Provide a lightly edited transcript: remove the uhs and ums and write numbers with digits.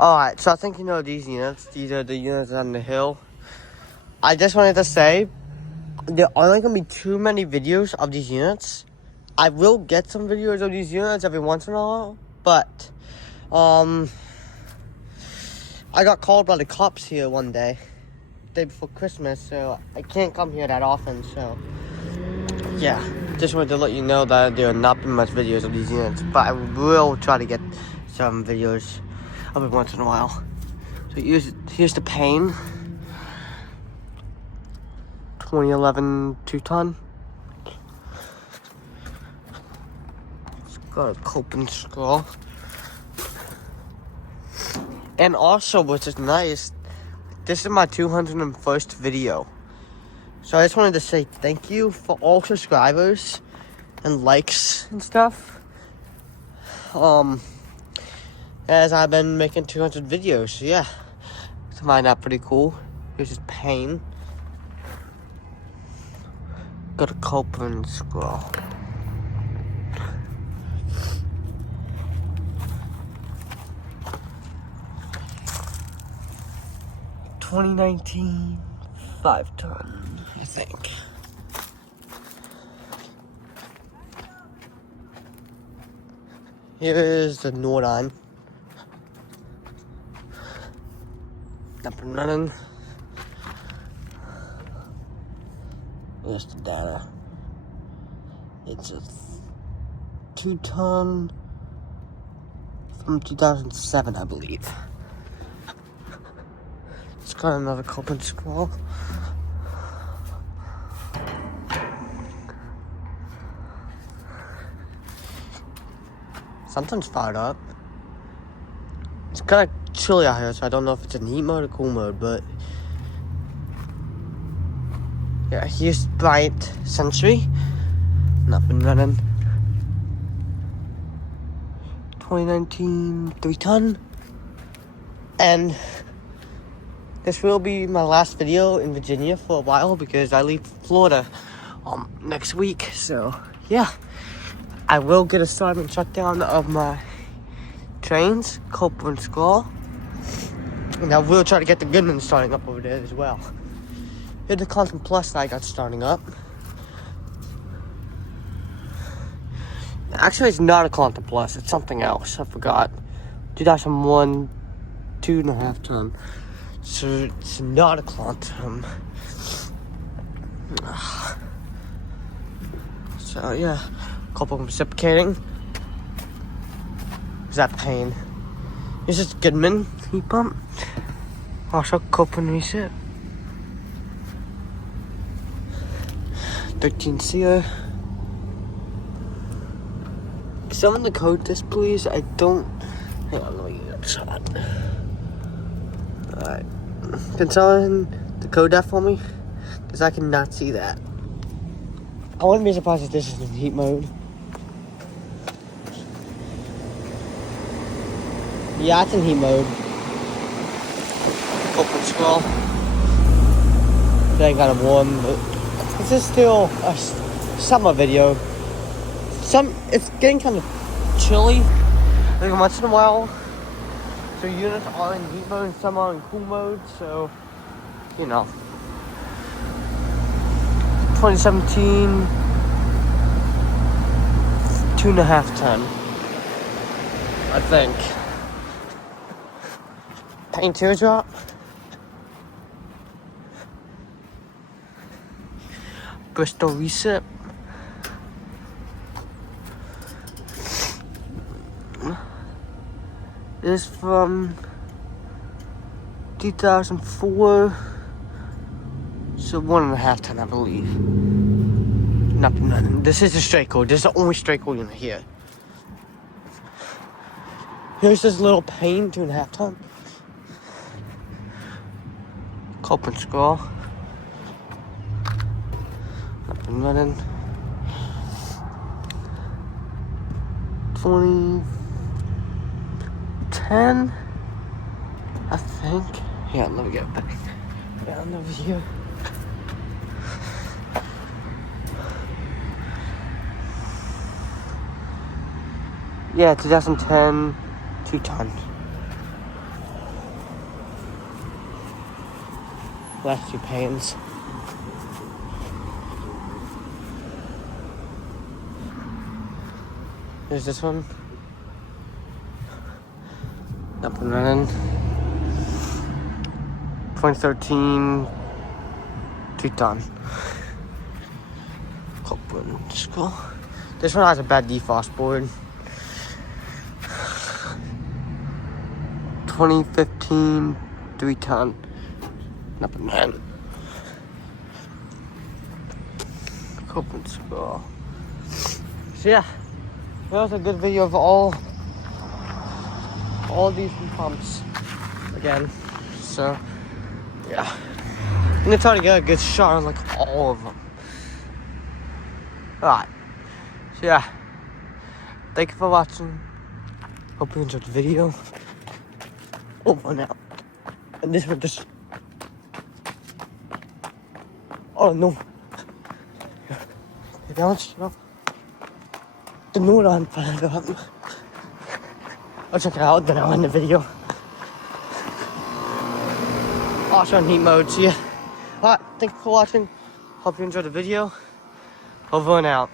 Alright, so I think you know these units. These are the units on the hill. I just wanted to say, there are only going to be too many videos of these units. I will get some videos of these units every once in a while, but, I got called by the cops here one day before Christmas, so I can't come here that often, so, yeah. Just wanted to let you know that there will not be much videos of these units, but I will try to get some videos every once in a while. So here's the Pain 2011 2-ton. It's got a coping scroll. And also, which is nice, this is my 201st video. So I just wanted to say thank you for all subscribers and likes and stuff. As I've been making 200 videos, so yeah. I find that pretty cool. Here's his Pain. Got a coping scroll. (2019) 5-ton, I think. Here is the Nordine. Up and running. Here's the data. It's a 2-ton from 2007, I believe. It's got another coping scroll. Something's fired up. It's kind of chilly out here, so I don't know if it's in heat mode or cool mode, but yeah, here's Bryant Century. Up and running. 2019 3-ton. And this will be my last video in Virginia for a while because I leave Florida next week. So yeah, I will get a start and shutdown of my trains, Copeland Skull. And I will try to get the Goodman starting up over there as well. Here's the Quantum Plus that I got starting up. Actually, it's not a Quantum Plus, it's something else. I forgot. 2001 2.5-ton. So it's not a Quantum. So yeah, couple of reciprocating. Is that Pain? This is Goodman heat pump. Also Copeland reset. 13 SEER. Some of the code displays I don't. Hang on, let me get up shot. Alright. Can someone decode that for me? Because I cannot see that. I wouldn't be surprised if this is in heat mode. Yeah, it's in heat mode. Open scroll. They ain't got it warm, but this is still a summer video. It's getting kind of chilly, like once in a while. So units are in heat mode and some are in cool mode, so, you know. 2017 2.5-ton, I think. Pain Teardrop. Bristol Reset. This is from 2004. So 1.5-ton, I believe. Nothing. This is a straight code. This is the only straight code unit here. Here's this little Pain 2.5-ton. Copeland scroll. Up and running. 2010, I think. Yeah, let me get back down over here. Yeah, 2010 2-ton. last two pans. There's this one. Up and running. 2013 Triton. Cool. This one has a bad defrost board. 2015 3-ton. Up and running. Copeland Scroll. So yeah, that was a good video of all these pumps again. So yeah, I'm gonna try to get a good shot on like all of them. Alright, so yeah, thank you for watching. Hope you enjoyed the video. Over now. And this one just, oh no. Don't you know? The new one I'll check it out, then I'll end the video. Also in heat mode, so yeah. Alright, thank you for watching. Hope you enjoyed the video. Over and out.